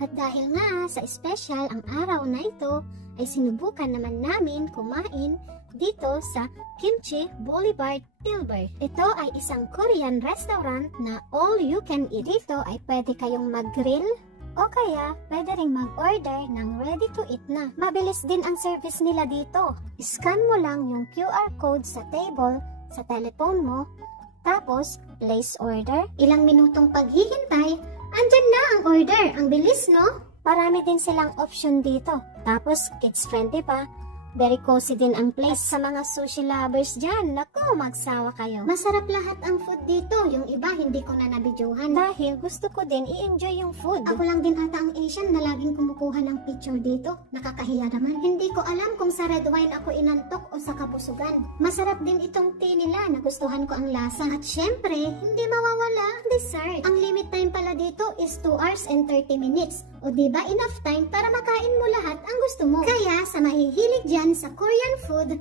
At dahil nga sa special ang araw na ito, ay sinubukan naman namin kumain dito sa Kimchi Boulevard, Tilburg. Ito ay isang Korean restaurant na all you can eat. Dito ay pwede kayong mag-grill o kaya pwede ring mag-order ng ready to eat na. Mabilis din ang service nila dito. Scan mo lang yung QR code sa table sa telephone mo, tapos place order. Ilang minutong paghihintay, andyan na ang order. Ang bilis, no? Marami din silang option dito. Tapos kids friendly pa. Very cozy din ang place. Sa mga sushi lovers dyan, naku, magsawa kayo. Masarap lahat ang food dito. Yung iba, hindi ko na nabidyohan. Dahil gusto ko din i-enjoy yung food. Ako lang din ata ang Asian na laging kumukuha ng picture dito. Nakakahiya naman. Hindi ko alam kung sa red wine ako inantok o sa kabusugan. Masarap din itong tea nila. Nagustuhan ko ang lasa. At syempre, hindi mawawala ang dessert. Ang limit time pala dito is 2 hours and 30 minutes. O diba enough time para makain mo lahat ang gusto mo. Kaya sa mahihilig dyan sa Korean food,